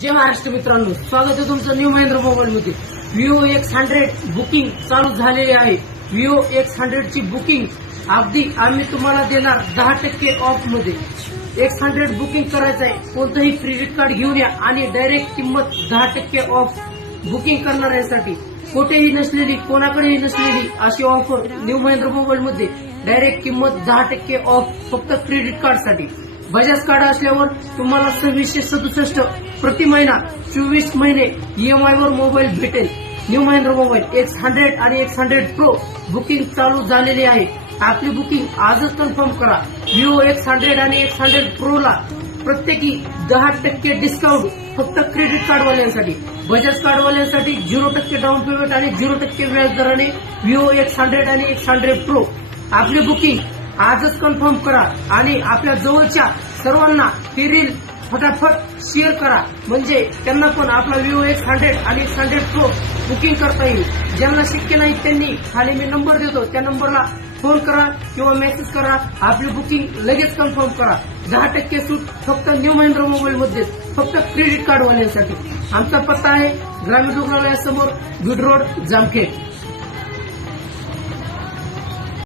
जय महाराष्ट्र मित्रांनो, स्वागत आहे तुमचं न्यू महिंद्रा मोबाईल मध्ये। Vivo X100 बुकिंग चालू झालेली आहे। Vivo X100 ची बुकिंग अगदी आम्ही तुम्हाला देणार 10% ऑफ मध्ये। X100 बुकिंग करायचं आहे, कोणतंही क्रेडिट कार्ड घेऊन या आणि डायरेक्ट किंमत 10% ऑफ बुकिंग करणाऱ्यांसाठी कुठेही नसलेली, कोणाकडेही नसलेली अशी ऑफर न्यू महिंद्रा मोबाईल मध्ये। डायरेक्ट किंमत 10% ऑफ फक्त क्रेडिट कार्ड साठी। बजाज कार्ड असल्यावर तुम्हाला 2667 प्रति महिना 24 महिने ईएमआय वर मोबाईल भेटेल। न्यू महिंद्रा मोबाईल X100 आणि X100 Pro बुकिंग चालू झालेली आहे। आपली बुकिंग आजच कन्फर्म करा। Vivo X100 आणि X100 Pro ला प्रत्येकी 10% डिस्काउंट फक्त क्रेडिट कार्ड वाल्यांसाठी। बजाज कार्ड वाल्यांसाठी 0% डाऊन पेमेंट आणि 0% व्याज दराने Vivo X100 आणि X100 Pro आपली बुकिंग आजच कन्फर्म करा आणि आपल्या जवळच्या सर्वांना ही रील फटाफट शेअर करा, म्हणजे त्यांना पण आपला Vivo X100 आणि X100 Pro बुकिंग करता येईल। ज्यांना शक्य नाही त्यांनी खाली मी नंबर देतो, त्या नंबरला फोन करा किंवा मेसेज करा, आपली बुकिंग लगेच कन्फर्म करा। 10% सूट फक्त न्यू महिंद्रा मोबाईल मध्ये, फक्त क्रेडिट कार्ड वाल्यांसाठी। आमचा पत्ता आहे ग्रामीण रुग्णालयासमोर बीड रोड, जामखेड।